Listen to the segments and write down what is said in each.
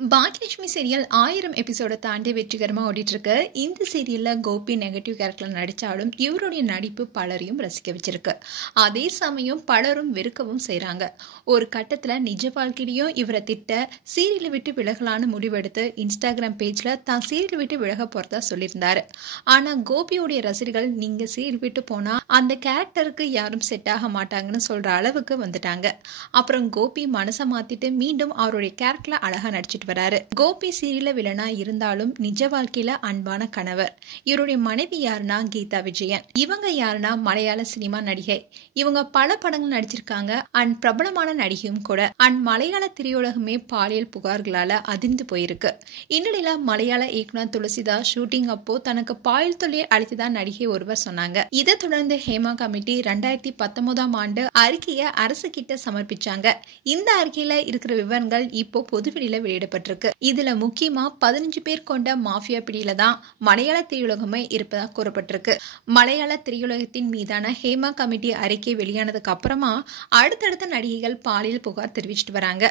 Baakiyalakshmi serial 1000 எபிசோட தாண்டி வெற்றிகரமா ஓடிட்டு இருக்கு. இந்த சீரியல்ல கோபி நெகட்டிவ் கேரக்டர்ல நடிச்சாலும் இவருடைய நடிப்பு பலரையும் ரசிக்க வச்சிருக்கு. அதே சமயம் பலரும் வெறுக்கவும் செய்றாங்க. ஒரு கட்டத்துல நிஜ வாழ்க்கையிலையும் இவரை திட்ட சீரியலை விட்டு விலகலான்னு முடிவெடுத்து இன்ஸ்டாகிராம் பேஜ்ல தான் சீரியல் விட்டு விலக போறதா சொல்லியிருந்தாரு. ஆனா கோபியோடைய ரசிகர்கள் நீங்க சீரியல் விட்டு போனா அந்த கேரக்டருக்கு யாரும் செட் ஆக மாட்டாங்கன்னு சொல்ற அளவுக்கு வந்துட்டாங்க. அப்புறம் கோபி மனசை மாத்திட்டு மீண்டும் அவருடைய கேரக்டர்ல அழகா நடிச்சிட்டு வராரு. கோபி சீரியல்ல வில்லனா இருந்தாலும் நிஜ வாழ்க்கையில அன்பான கணவர். இவருடைய மனைவி யாருன்னா கீதா விஜயன். இவங்க யாருன்னா மலையாள சினிமா நடிகை. இவங்க பல படங்கள் நடிச்சிருக்காங்க அண்ட் பிரபலமான நடிகையும் கூட. அண்ட் மலையாள திரையுலகமே பாலியல் புகார்களால அதிர்ந்து போயிருக்கு. இந்நிலையில மலையாள இயக்குனர் துளசிதாஸ் ஷூட்டிங் அப்போ தனக்கு பாலியல் தொல்லையை அளித்ததான் நடிகை ஒருவர் சொன்னாங்க. இதை தொடர்ந்து ஹேமா கமிட்டி 2019 ஆண்டு அறிக்கையை அரசு கிட்ட சமர்ப்பிச்சாங்க. இந்த அறிக்கையில இருக்கிற விவரங்கள் இப்போ பொதுவெளியில வெளியிடப்பட்டிருக்கு. இதுல முக்கியமா 15 பேர் கொண்ட மாஃபியா பிடியில தான் மலையாள திரையுலகமே இருப்பதா கூறப்பட்டிருக்கு. மலையாள திரையுலகத்தின் மீதான ஹேமா கமிட்டி அறிக்கை வெளியானதுக்கு அப்புறமா அடுத்தடுத்த நடிகைகள் பாலியல் புகார் தெரிவிச்சிட்டு வராங்க.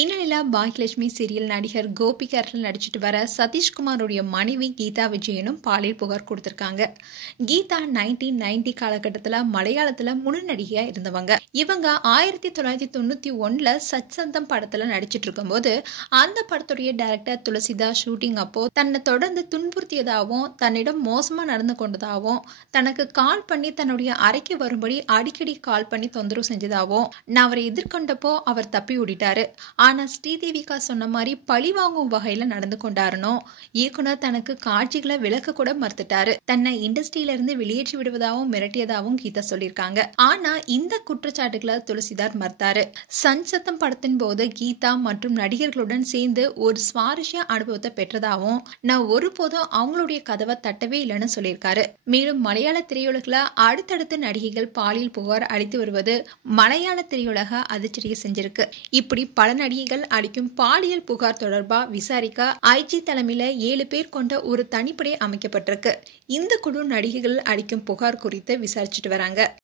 இந்நிலையில பாக்கியலட்சுமி சீரியல் நடிகர் கோபி கேரக்டர் நடிச்சிட்டு வர சதீஷ்குமாருடைய மனைவி கீதா விஜயனும் பாலியல் புகார் கொடுத்திருக்காங்க. கீதா 1990 காலகட்டத்துல மலையாளத்துல முழு நடிகையா இருந்தவங்க. இவங்க 1991 சச்சந்தம் படத்துல நடிச்சிட்டு இருக்கும்போது அந்த படத்துடைய டைரக்டர் துளசிதாஸ் ஷூட்டிங் அப்போ தன்னை தொடர்ந்து துன்புறுத்தியதாகவும் தன்னிடம் மோசமா நடந்து கொண்டதாகவும் தனக்கு கால் பண்ணி தன்னுடைய அறைக்கு வரும்படி அடிக்கடி கால் பண்ணி தொந்தரவு செஞ்சதாகவும் நான் அவரை எதிர்கொண்டப்போ அவர் தப்பி ஓடிட்டாரு. ஆனா ஸ்ரீதேவிகா சொன்ன மாதிரி பழி வாங்கும் வகையில நடந்து கொண்டாருனோ இயக்குனர் தனக்கு காட்சிகளை விலக்க கூட மறுத்துட்டாரு. தன்னை இண்டஸ்ட்ரியில இருந்து வெளியேற்றி விடுவதாகவும் மிரட்டியதாகவும் கீதா சொல்லியிருக்காங்க. ஆனா இந்த குற்றச்சாட்டுகளை துளசிதார் மறுத்தாரு. சஞ்சத்தம் படத்தின் போது கீதா மற்றும் நடிகர்களுடன் சேர்ந்து ஒரு சுவாரஸ்ய அனுபவத்தை பெற்றதாகவும் நான் ஒருபோதும் அவங்களுடைய கதவை தட்டவே இல்லைன்னு சொல்லியிருக்காரு. மேலும் மலையாள திரையுலகில் அடுத்தடுத்து நடிகைகள் பாலியல் புகார் அளித்து வருவது மலையாள திரையுலக அதிர்ச்சியை செஞ்சிருக்கு. இப்படி பல நடிகைகள் அளிக்கும் பாலியல் புகார் தொடர்பா விசாரிக்க ஐஜி தலைமையில 7 பேர் கொண்ட ஒரு தனிப்படை அமைக்கப்பட்டிருக்கு. இந்த குழு நடிகைகள் அளிக்கும் புகார் குறித்து விசாரிச்சுட்டு வராங்க.